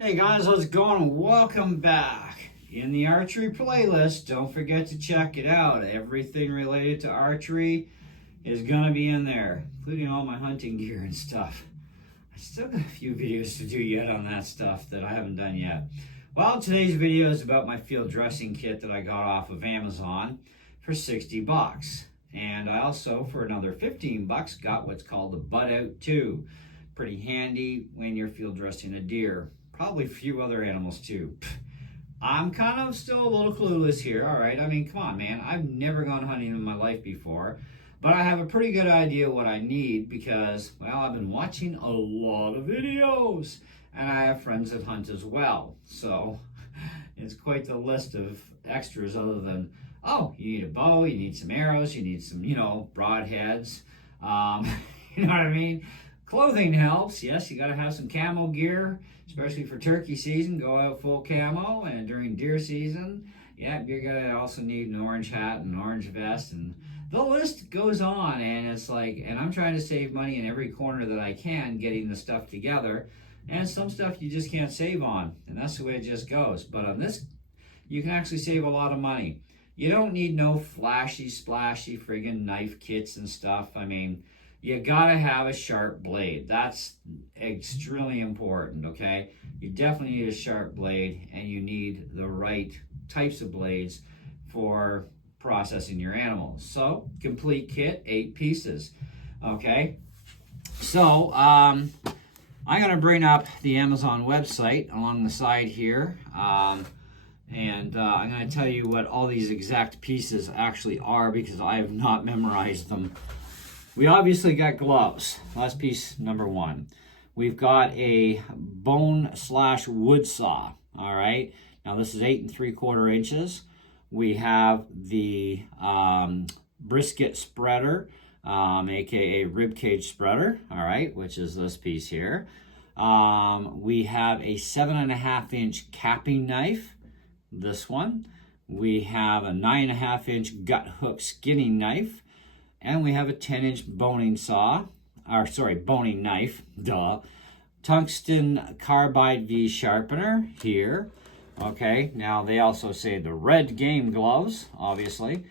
Hey guys, how's it going? Welcome back. In the archery playlist, don't forget to check it out. Everything related to archery is gonna be in there, including all my hunting gear and stuff. I still got a few videos to do yet on that stuff that I haven't done yet. Well, today's video is about my field dressing kit that I got off of Amazon for 60 bucks. And I also, for another 15 bucks, got what's called the Butt Out 2. Pretty handy when you're field dressing a deer. Probably a few other animals too. I'm kind of still a little clueless here, all right? I mean, come on, man. I've never gone hunting in my life before, but I have a pretty good idea what I need because, well, I've been watching a lot of videos, and I have friends that hunt as well. So it's quite the list of extras other than, oh, you need a bow, you need some arrows, you need some, broadheads. You know what I mean? Clothing helps. Yes, you got to have some camo gear, especially for turkey season. Go out full camo, and during deer season, yeah, you're gonna also need an orange hat and an orange vest, and the list goes on. And it's like, and I'm trying to save money in every corner that I can, getting the stuff together. And some stuff you just can't save on, and that's the way it just goes. But on this, you can actually save a lot of money. You don't need no flashy, splashy friggin' knife kits and stuff. I mean, you gotta have a sharp blade. That's extremely important, okay? You definitely need a sharp blade, and you need the right types of blades for processing your animals. So, complete kit, 8 pieces, okay? So, I'm gonna bring up the Amazon website along the side here, and I'm gonna tell you what all these exact pieces actually are because I have not memorized them. We obviously got gloves. That's piece number 1. We've got a bone/wood saw. All right. Now this is 8 3/4 inches. We have the brisket spreader, aka rib cage spreader. All right, which is this piece here. We have a 7.5-inch capping knife. This one. We have a 9.5-inch gut hook skinning knife. And we have a 10-inch boning knife, tungsten carbide V sharpener here. Okay, now they also say the red game gloves, obviously.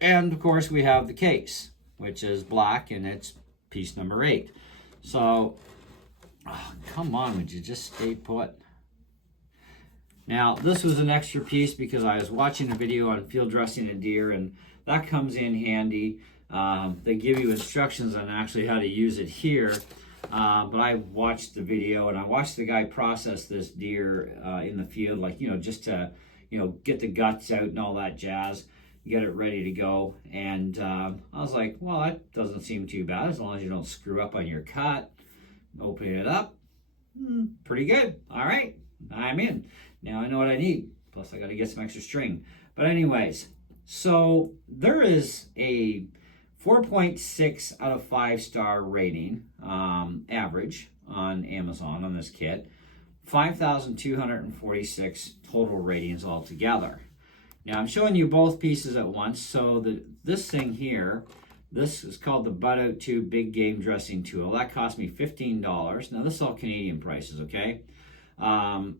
And of course we have the case, which is black, and it's piece number 8. So, come on, would you just stay put? Now, this was an extra piece because I was watching a video on field dressing a deer, and that comes in handy. They give you instructions on actually how to use it here, but I watched the video, and I watched the guy process this deer in the field, like, just to, get the guts out and all that jazz, get it ready to go. And I was like, well, that doesn't seem too bad as long as you don't screw up on your cut. Open it up. Pretty good. All right, I'm in. Now I know what I need. Plus I got to get some extra string. But anyways, so there is a 4.6 out of 5-star rating, average on Amazon on this kit. 5,246 total ratings altogether. Now I'm showing you both pieces at once. So this thing here, this is called the Butt Out 2 Big Game Dressing Tool. That cost me $15. Now this is all Canadian prices, okay? And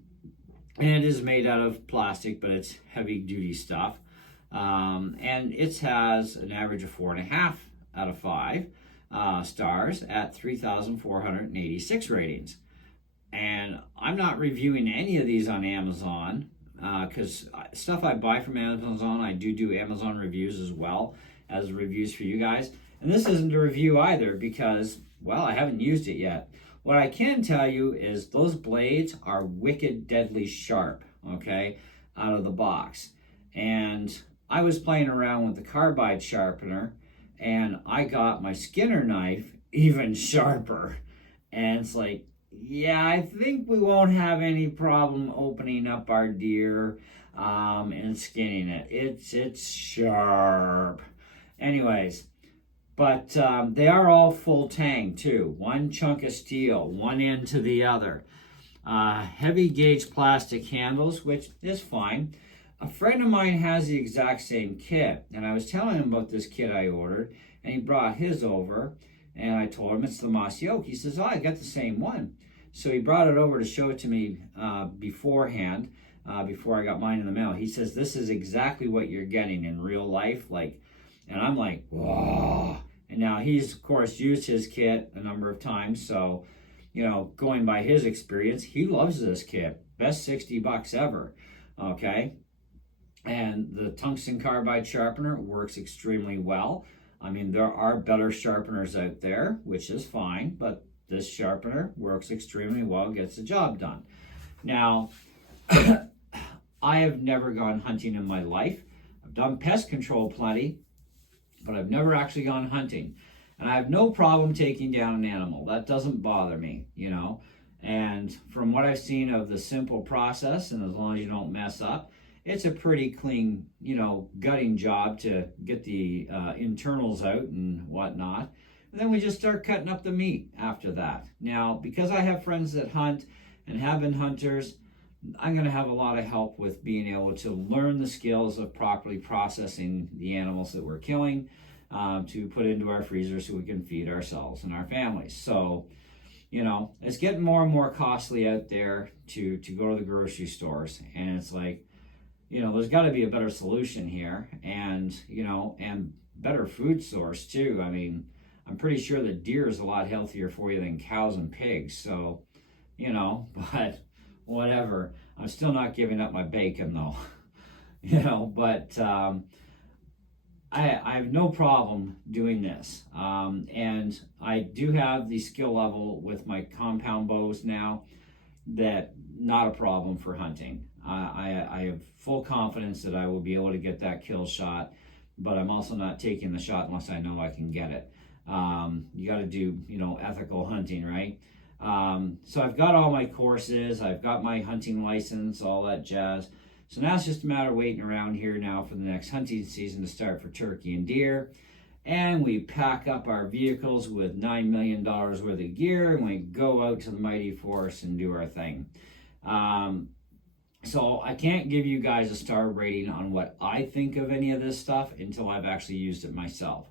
it is made out of plastic, but it's heavy duty stuff. And it has an average of 4.5 out of 5 stars at 3,486 ratings. And I'm not reviewing any of these on Amazon because stuff I buy from Amazon, I do Amazon reviews as well as reviews for you guys. And this isn't a review either because, well, I haven't used it yet. What I can tell you is those blades are wicked deadly sharp, okay, out of the box. And I was playing around with the carbide sharpener, and I got my Skinner knife even sharper. And it's like, yeah, I think we won't have any problem opening up our deer and skinning it. It's sharp. Anyways, but they are all full tang too. One chunk of steel, one end to the other. Heavy gauge plastic handles, which is fine. A friend of mine has the exact same kit, and I was telling him about this kit I ordered, and he brought his over, and I told him it's the Mossy oak. He says, oh, I got the same one. So he brought it over to show it to me beforehand, before I got mine in the mail. He says, this is exactly what you're getting in real life. Like, and I'm like, whoa. And now he's, of course, used his kit a number of times. So, you know, going by his experience, he loves this kit. Best 60 bucks ever. Okay. And the tungsten carbide sharpener works extremely well. I mean, there are better sharpeners out there, which is fine, but this sharpener works extremely well, gets the job done. Now, I have never gone hunting in my life. I've done pest control plenty, but I've never actually gone hunting. And I have no problem taking down an animal. That doesn't bother me, you know. And from what I've seen of the simple process, and as long as you don't mess up, it's a pretty clean, you know, gutting job to get the internals out and whatnot. And then we just start cutting up the meat after that. Now, because I have friends that hunt and have been hunters, I'm going to have a lot of help with being able to learn the skills of properly processing the animals that we're killing to put into our freezer so we can feed ourselves and our families. So, you know, it's getting more and more costly out there to go to the grocery stores. And it's like, you know, there's got to be a better solution here, and, you know, and better food source too. I mean, I'm pretty sure that deer is a lot healthier for you than cows and pigs. So, you know, but whatever. I'm still not giving up my bacon though, you know, but I have no problem doing this. And I do have the skill level with my compound bows now that not a problem for hunting. I have full confidence that I will be able to get that kill shot, but I'm also not taking the shot unless I know I can get it. You got to do, you know, ethical hunting, right? So I've got all my courses, I've got my hunting license, all that jazz. So now it's just a matter of waiting around here now for the next hunting season to start for turkey and deer. And we pack up our vehicles with $9 million worth of gear, and we go out to the mighty forest and do our thing. So I can't give you guys a star rating on what I think of any of this stuff until I've actually used it myself.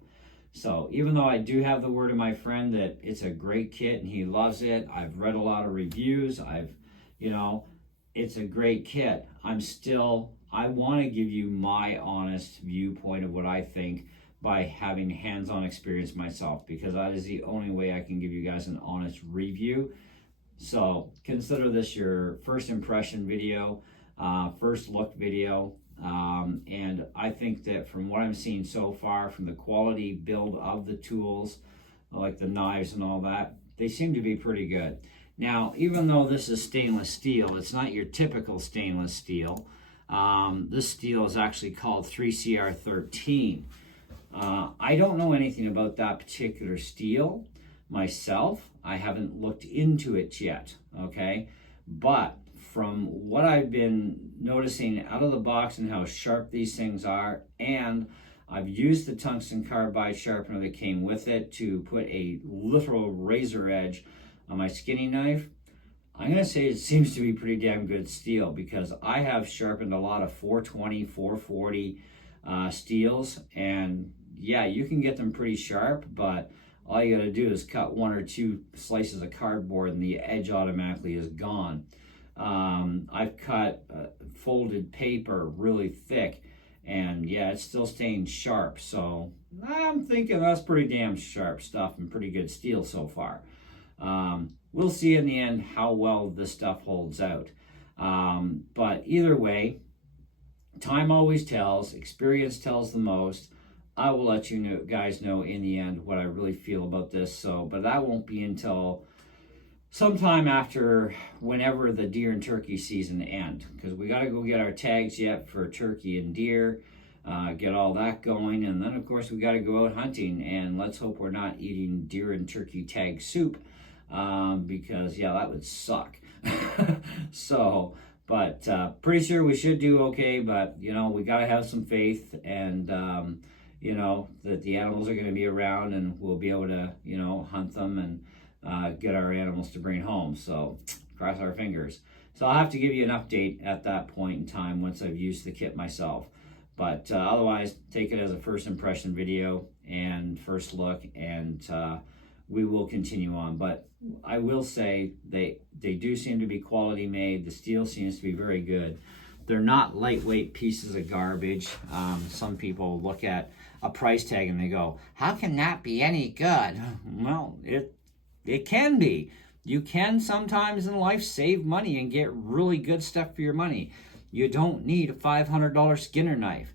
So even though I do have the word of my friend that it's a great kit and he loves it, I've read a lot of reviews, you know, it's a great kit. I want to give you my honest viewpoint of what I think by having hands-on experience myself, because that is the only way I can give you guys an honest review. So consider this your first impression video, first look video. And I think that from what I'm seeing so far, from the quality build of the tools, like the knives and all that, they seem to be pretty good. Now, even though this is stainless steel, it's not your typical stainless steel. This steel is actually called 3CR13. I don't know anything about that particular steel myself. I haven't looked into it yet, okay? But from what I've been noticing out of the box and how sharp these things are, and I've used the tungsten carbide sharpener that came with it to put a literal razor edge on my skinning knife, I'm going to say it seems to be pretty damn good steel, because I have sharpened a lot of 420, 440 steels, and yeah, you can get them pretty sharp, but all you got to do is cut one or two slices of cardboard and the edge automatically is gone. I've cut folded paper really thick, and yeah, it's still staying sharp. So I'm thinking that's pretty damn sharp stuff and pretty good steel so far. We'll see in the end how well this stuff holds out. But either way, time always tells, experience tells the most. I will let you guys know in the end what I really feel about this. So, but that won't be until sometime after whenever the deer and turkey season end, because we got to go get our tags yet for turkey and deer, get all that going, and then of course we got to go out hunting, and let's hope we're not eating deer and turkey tag soup, because yeah, that would suck. So, but pretty sure we should do okay, but you know, we got to have some faith, and you know, that the animals are going to be around and we'll be able to, you know, hunt them and get our animals to bring home. So cross our fingers. So I'll have to give you an update at that point in time once I've used the kit myself. But otherwise, take it as a first impression video and first look, and we will continue on. But I will say they do seem to be quality made. The steel seems to be very good. They're not lightweight pieces of garbage. Some people look at a price tag and they go, how can that be any good? Well, it can be. You can sometimes in life save money and get really good stuff for your money. You don't need a $500 Skinner knife.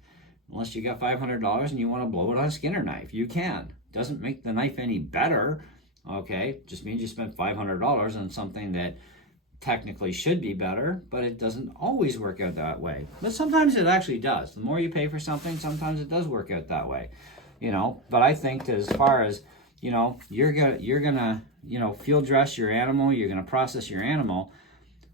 Unless you got $500 and you want to blow it on a Skinner knife. You can. Doesn't make the knife any better. Okay, just means you spent $500 on something that technically should be better, but it doesn't always work out that way. But sometimes it actually does. The more you pay for something, sometimes it does work out that way. You know, but I think that as far as, you know, you're gonna, you know, field dress your animal, you're gonna process your animal,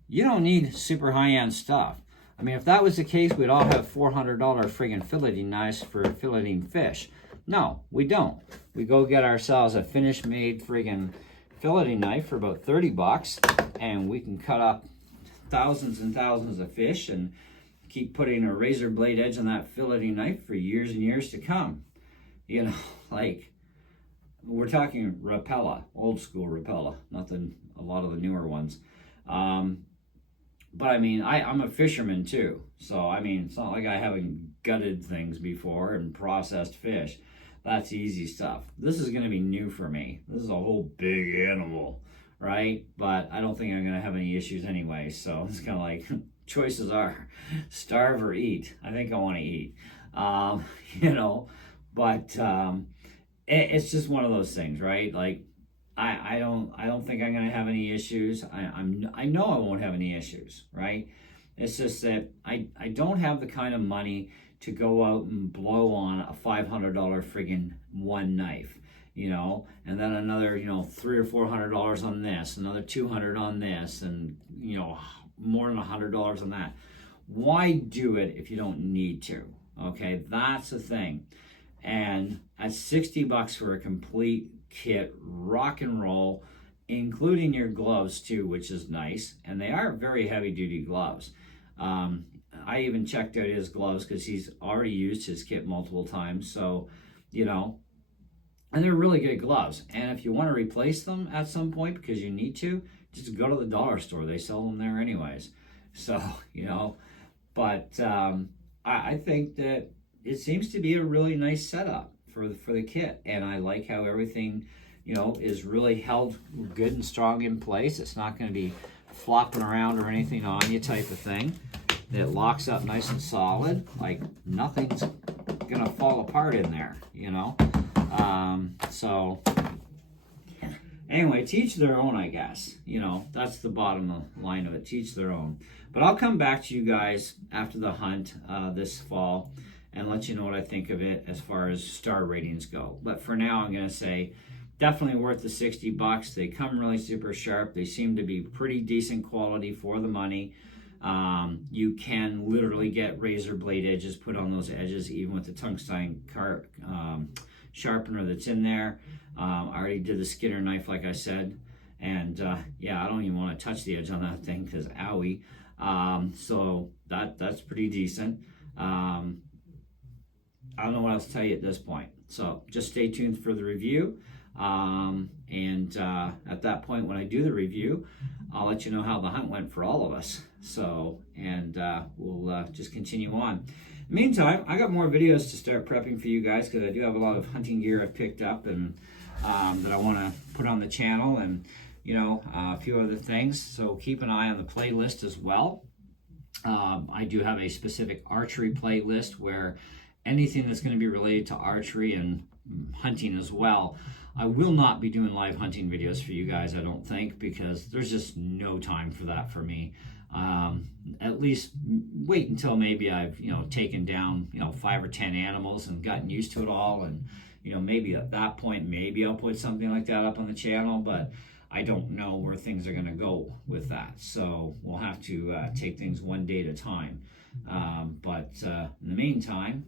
you don't need super high-end stuff. I mean, if that was the case, we'd all have $400 friggin' filleting knives for filleting fish. No, we don't. We go get ourselves a finished-made friggin' filleting knife for about 30 bucks, and we can cut up thousands and thousands of fish and keep putting a razor blade edge on that filleting knife for years and years to come. You know, like, we're talking Rapella, old school Rapella, nothing, a lot of the newer ones. But I mean, I'm a fisherman too. So, I mean, it's not like I haven't gutted things before and processed fish. That's easy stuff. This is going to be new for me. This is a whole big animal, right? But I don't think I'm going to have any issues anyway. So it's kind of like, choices are starve or eat. I think I want to eat, you know, but it's just one of those things, right? Like, I don't think I'm gonna have any issues. I know I won't have any issues, right? It's just that I don't have the kind of money to go out and blow on a $500 friggin' one knife, you know, and then another, you know, $300 or $400 on this, another $200 on this, and you know, more than $100 on that. Why do it if you don't need to? Okay, that's the thing. And at 60 bucks for a complete kit, rock and roll, including your gloves too, which is nice, and they are very heavy duty gloves. I even checked out his gloves because he's already used his kit multiple times, so you know, and they're really good gloves. And if you want to replace them at some point because you need to, just go to the dollar store. They sell them there anyways. So you know, but I think that it seems to be a really nice setup for the kit, and I like how everything, you know, is really held good and strong in place. It's not going to be flopping around or anything on you type of thing. It locks up nice and solid, like nothing's gonna fall apart in there, you know. So anyway, teach their own, I guess. You know, that's the bottom line of it. Teach their own. But I'll come back to you guys after the hunt this fall and let you know what I think of it as far as star ratings go. But for now, I'm going to say definitely worth the 60 bucks. They come really super sharp. They seem to be pretty decent quality for the money. You can literally get razor blade edges put on those edges, even with the tungsten sharpener that's in there. I already did the Skinner knife, like I said. And yeah, I don't even want to touch the edge on that thing because owie. So that's pretty decent. I don't know what else to tell you at this point. So just stay tuned for the review. And at that point, when I do the review, I'll let you know how the hunt went for all of us. So, and we'll just continue on. Meantime, I got more videos to start prepping for you guys because I do have a lot of hunting gear I've picked up and that I want to put on the channel, and you know, a few other things. So keep an eye on the playlist as well. I do have a specific archery playlist where anything that's going to be related to archery and hunting as well. I will not be doing live hunting videos for you guys, I don't think, because there's just no time for that for me. At least wait until maybe I've, you know, taken down, you know, 5 or 10 animals and gotten used to it all, and you know, maybe at that point, maybe I'll put something like that up on the channel, but I don't know where things are going to go with that. So we'll have to take things one day at a time. But in the meantime,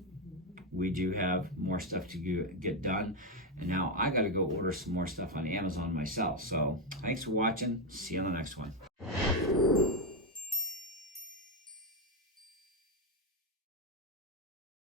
we do have more stuff to get done. And now I got to go order some more stuff on Amazon myself. So thanks for watching. See you on the next one.